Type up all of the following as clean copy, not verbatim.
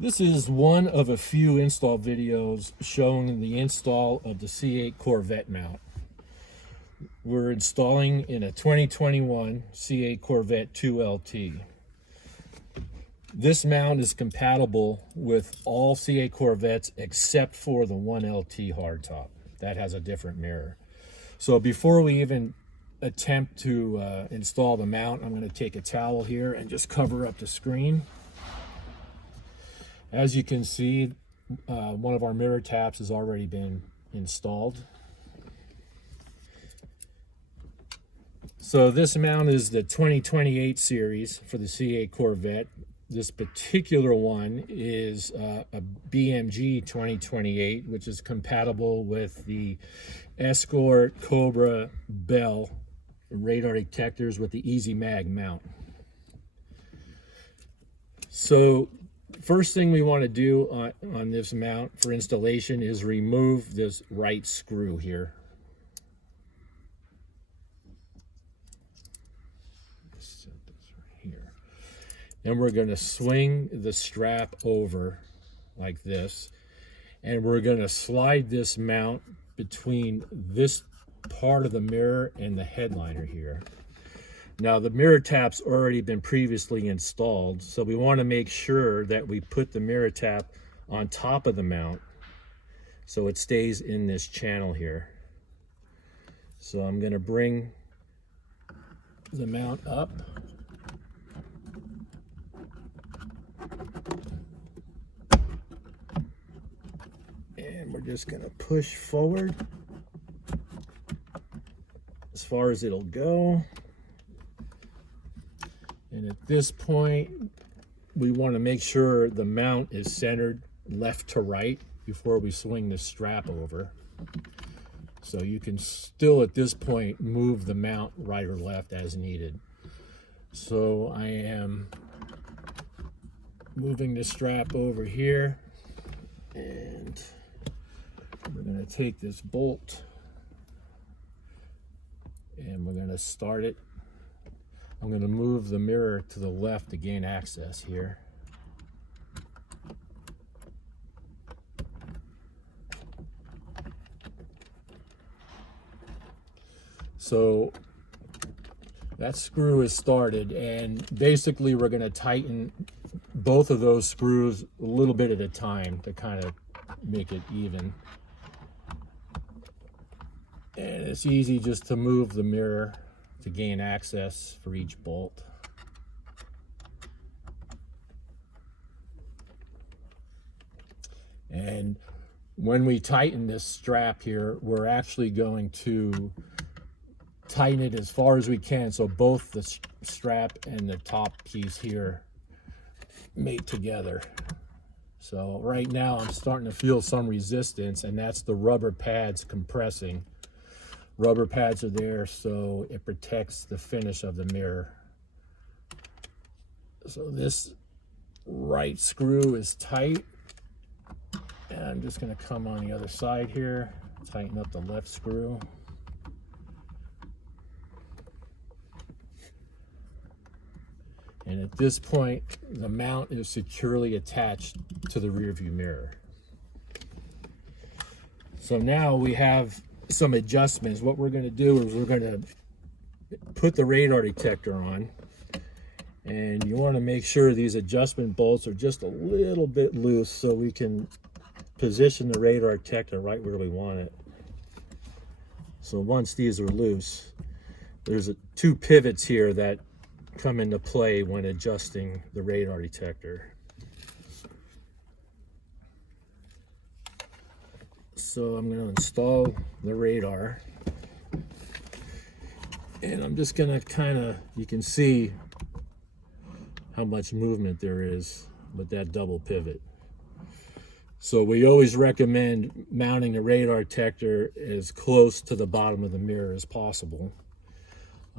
This is one of a few install videos showing the install of the C8 Corvette mount. We're installing in a 2021 C8 Corvette 2LT. This mount is compatible with all C8 Corvettes except for the 1LT hardtop. That has a different mirror. So before we even attempt to install the mount, I'm going to take a towel here and just cover up the screen. As you can see, one of our mirror taps has already been installed. So this mount is the 2028 series for the C8 Corvette. This particular one is a BMG-2028, which is compatible with the Escort, Cobra, Bell radar detectors with the Easy Mag mount. So first thing we want to do on this mount for installation is remove this right screw here. Set this right here. And we're going to swing the strap over like this, and we're going to slide this mount between this part of the mirror and the headliner here. Now the mirror tap's already been previously installed, so we want to make sure that we put the mirror tap on top of the mount so it stays in this channel here. So I'm going to bring the mount up. And we're just going to push forward as far as it'll go. And at this point, we want to make sure the mount is centered left to right before we swing the strap over. So you can still at this point move the mount right or left as needed. So I am moving the strap over here, and we're going to take this bolt and we're going to start it. I'm going to move the mirror to the left to gain access here. So that screw is started, and basically we're going to tighten both of those screws a little bit at a time to kind of make it even. And it's easy just to move the mirror to gain access for each bolt. And when we tighten this strap here, we're actually going to tighten it as far as we can so both the strap and the top piece here mate together. So right now I'm starting to feel some resistance, and that's the rubber pads compressing. Rubber pads are there so it protects the finish of the mirror. So this right screw is tight, and I'm just going to come on the other side here, tighten up the left screw. And at this point, the mount is securely attached to the rear view mirror. So now we have some adjustments. What we're going to do is we're going to put the radar detector on, and you want to make sure these adjustment bolts are just a little bit loose so we can position the radar detector right where we want it. So once these are loose, there's two pivots here that come into play when adjusting the radar detector. So I'm going to install the radar, and I'm just going to you can see how much movement there is with that double pivot. So we always recommend mounting the radar detector as close to the bottom of the mirror as possible.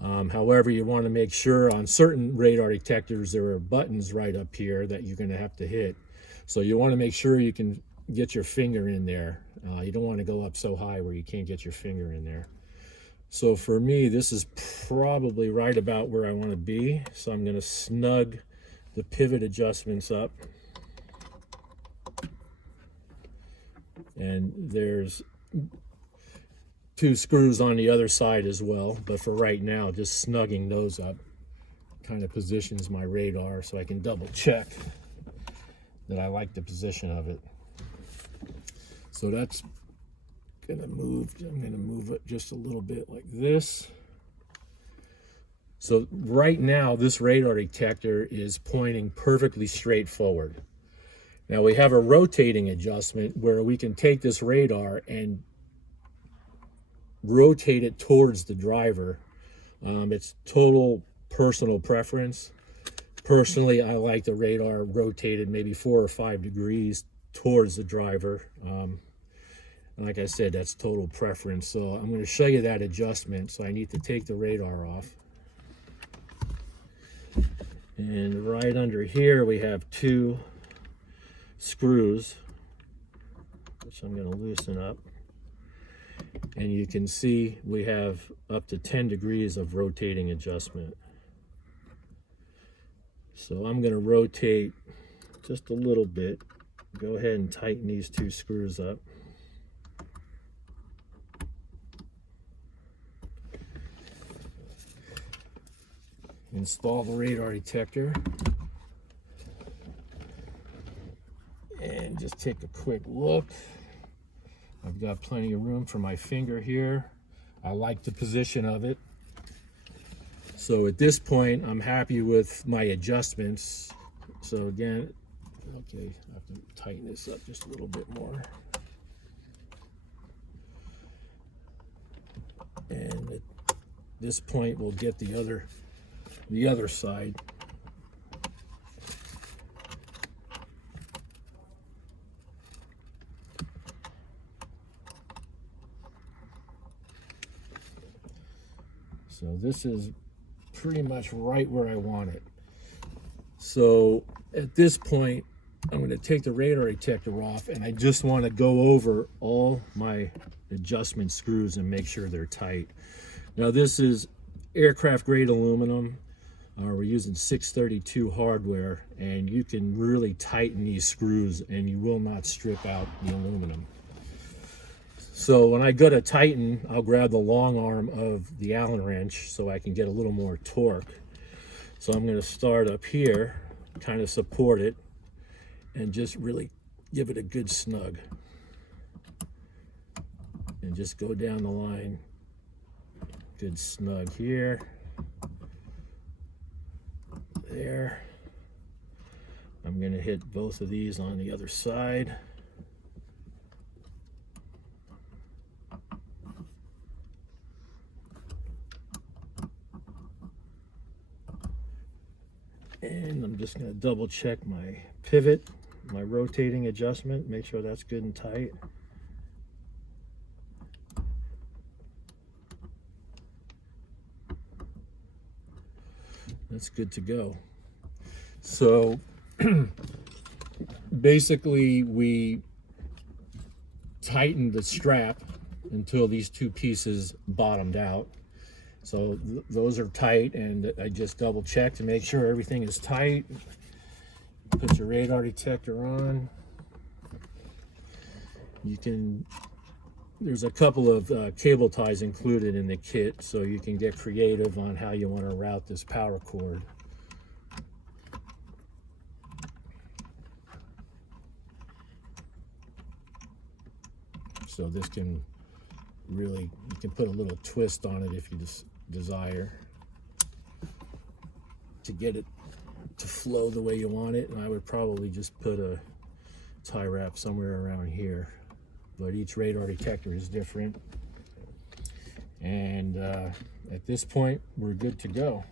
However, you want to make sure on certain radar detectors there are buttons right up here that you're going to have to hit. So you want to make sure you can get your finger in there. You don't want to go up so high where you can't get your finger in there. So for me, this is probably right about where I want to be. So I'm going to snug the pivot adjustments up. And there's 2 screws on the other side as well, but for right now, just snugging those up kind of positions my radar so I can double check that I like the position of it. So that's gonna move. I'm gonna move it just a little bit like this. So right now, this radar detector is pointing perfectly straight forward. Now we have a rotating adjustment where we can take this radar and rotate it towards the driver. It's total personal preference. Personally, I like the radar rotated maybe 4 or 5 degrees towards the driver. Like I said, that's total preference. So I'm going to show you that adjustment. So I need to take the radar off. And right under here, we have 2 screws, which I'm going to loosen up. And you can see we have up to 10 degrees of rotating adjustment. So I'm going to rotate just a little bit. Go ahead and tighten these 2 screws up. Install the radar detector. And just take a quick look. I've got plenty of room for my finger here. I like the position of it. So at this point, I'm happy with my adjustments. So again, okay, I have to tighten this up just a little bit more. And at this point, we'll get the other side. So this is pretty much right where I want it. So at this point, I'm going to take the radar detector off, and I just want to go over all my adjustment screws and make sure they're tight. Now this is aircraft grade aluminum. We're using 632 hardware, and you can really tighten these screws and you will not strip out the aluminum. So when I go to tighten, I'll grab the long arm of the Allen wrench so I can get a little more torque. So I'm going to start up here, kind of support it, and just really give it a good snug. And just go down the line, good snug here, there. I'm going to hit both of these on the other side. And I'm just going to double check my pivot, my rotating adjustment, make sure that's good and tight. That's good to go. So basically we tightened the strap until these 2 pieces bottomed out. So those are tight, and I just double check to make sure everything is tight. Put your radar detector on. There's a couple of cable ties included in the kit, so you can get creative on how you want to route this power cord. So this can really, you can put a little twist on it if you just desire to get it to flow the way you want it. And I would probably just put a tie wrap somewhere around here, but each radar detector is different. And at this point, we're good to go.